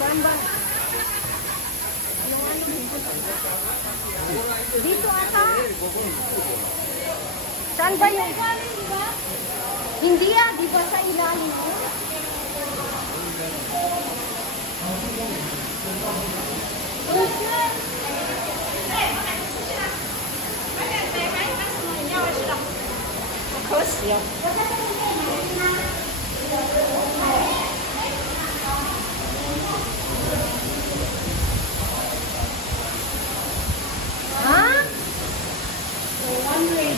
Saan ba? Yung ano dito ata. Saan ba yung? Hindi di ba sa ilalim? Hah?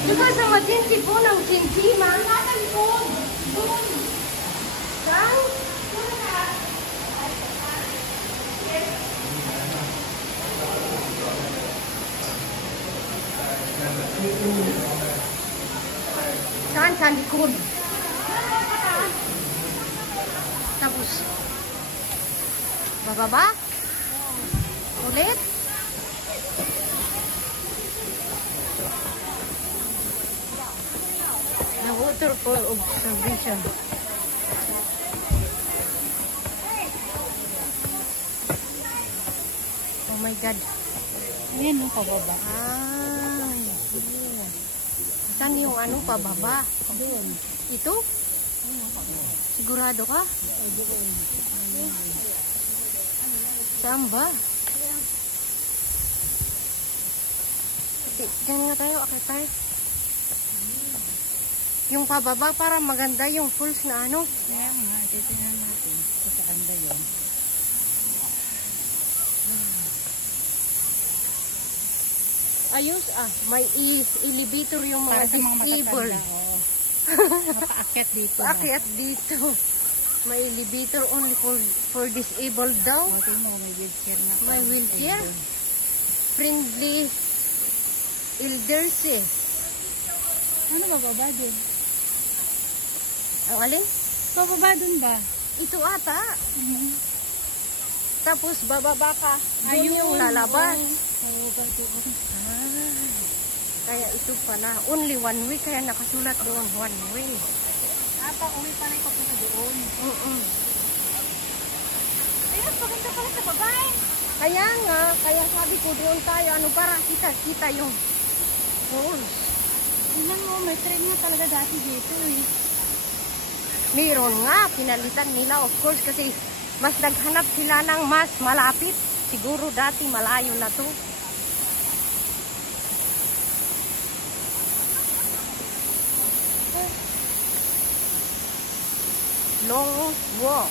Juga sama cinci pun ang cinci mana kan pun. Kan? Saan sa likod? Tapos bababa? Ulit? The water for observation. Oh my God. Ayan yung pababa. Ay, yeah. Saan yung ano pababa? Doon. Ito? Sigurado ka? Saan ba? Diyan nga tayo, akit tayo. Yung pababa para maganda yung falls na ano. Kaya nga, titignan natin kung saan ba yun. Ayos may elevator yung mga disabled. Mapaakyat dito. Paakyat dito. May elevator only for disabled daw. O, tingnan mo, may wheelchair na. May wheelchair. Friendly elders eh. Ano bababa dun? Ang alin? Bababa dun ba? Ito ata. Tapos bababa ka. Doon yung lalabas. Kaya ito pala. Only one way. Kaya nakasulat doon. One way. Uwi pala yung papunta doon. Ayun, paganda pala sa babae. Kaya nga. Kaya sabi ko doon tayo. Ano para kita yung falls. Tingnan mo, may train nga talaga dati dito eh. Meron nga. Pinalitan nila of course. Kasi mas naghanap sila ng mas malapit. Siguro dati malayo na to. Long walk.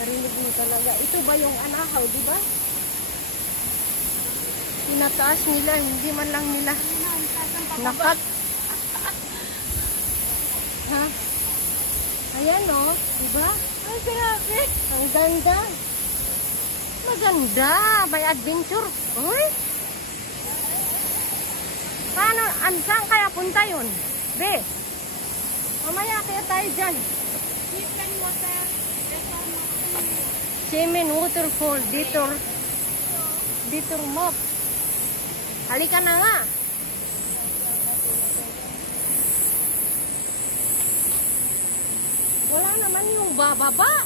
Narinig mo talaga. Ito ba yung anahaw, di ba? Tinataas nila, hindi man lang nila nakat. Ha? Ayan o, di ba? Ay, grabe. Ang ganda. Maganda. May adventure. Uy. Paano? Saan kaya punta yun? Be. Mamaya kaya tayo dyan. Semen waterfall. Detour map. Halika na nga. Wala naman yung bababa.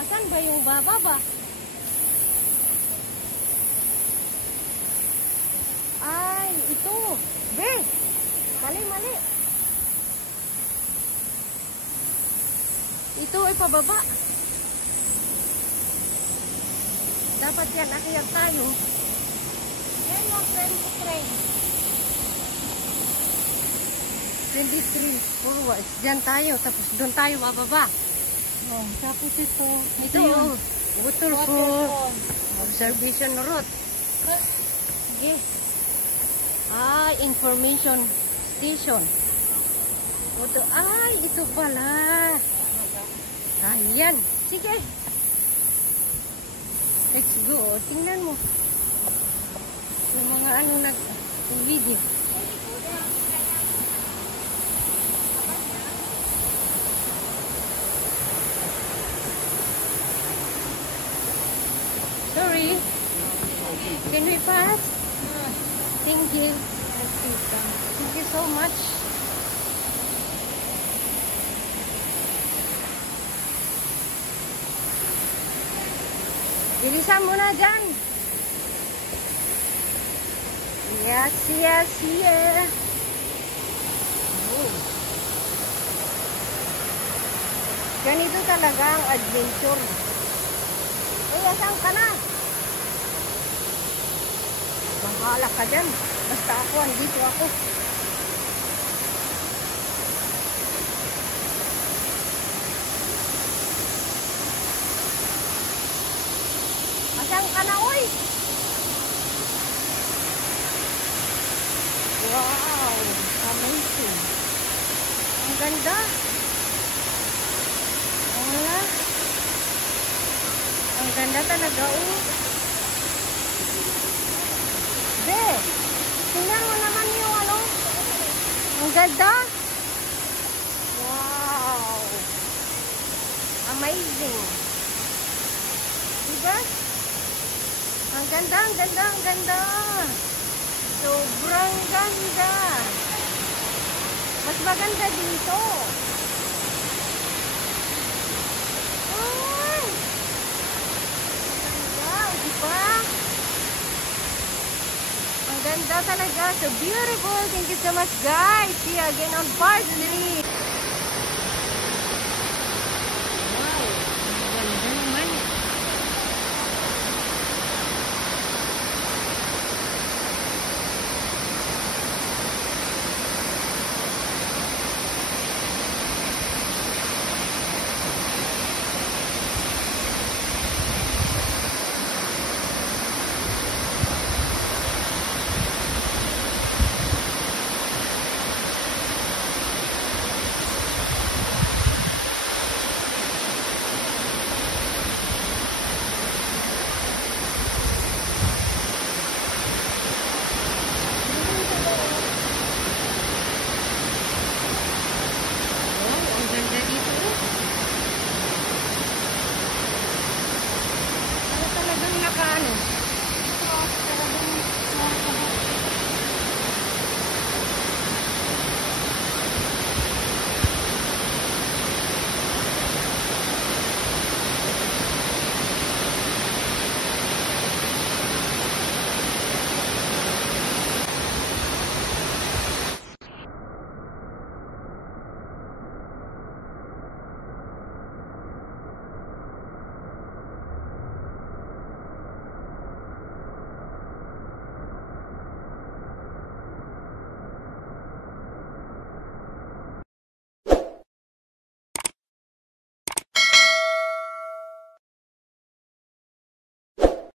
Asan ba yung bababa? Ay, ito. Be. Mali. Ito ay pababa. Dapat yan, akyat tayo. Yan yung train. 23 forwards. Diyan tayo, tapos doon tayo bababa. Oh, tapos ito. Ito yung waterfall. Observation route. Sige. Information station. Ito pala. Ayan. Sige. Let's go. Tingnan mo. Yung mga nag-video. Can we pass? Thank you. Let's see some. Thank you so much. Bilisan mo na dyan. Yes, yes, yes. Oh. Ganito talaga ang adventure. Uy, asan ka na? Bahala ka dyan. Basta ako, andito ako. Asan ka na, uy? Wow, amazing. Ang ganda. Wala. Ang ganda talaga, oh. Be, tingnan mo naman yung ano. Ang ganda. Wow. Amazing. Diba? Ang ganda, ang ganda, ang ganda. Sobrang ganda. Mas maganda dito. Ay! Ganda, diba? Ang ganda talaga. So beautiful. Thank you so much, guys. See you again on part 3.